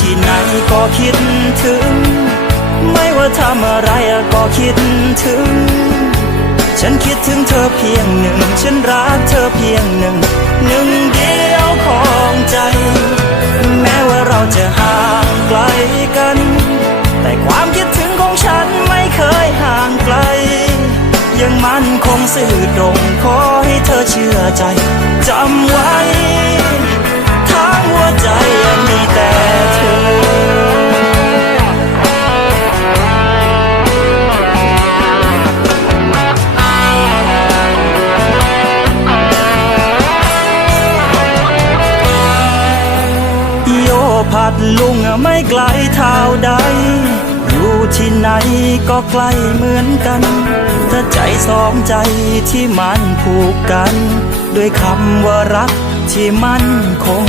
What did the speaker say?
ที่ไหนก็คิดถึง ไม่ว่าทำอะไรก็คิดถึง ฉันคิดถึงเธอเพียงหนึ่ง ฉันรักเธอเพียงหนึ่ง หนึ่งเดียวของใจ แม้ว่าเราจะห่างไกลกัน แต่ความคิดถึงของฉันไม่เคยห่างไกล ยังมั่นคงซื่อตรงขอให้เธอเชื่อใจจำไว้ โยผัดลุงไม่ไกลเท่าใด อยู่ที่ไหนก็ใกล้เหมือนกัน ถ้าใจสองใจที่มันผูกกัน ด้วยคำว่ารักที่มั่นคง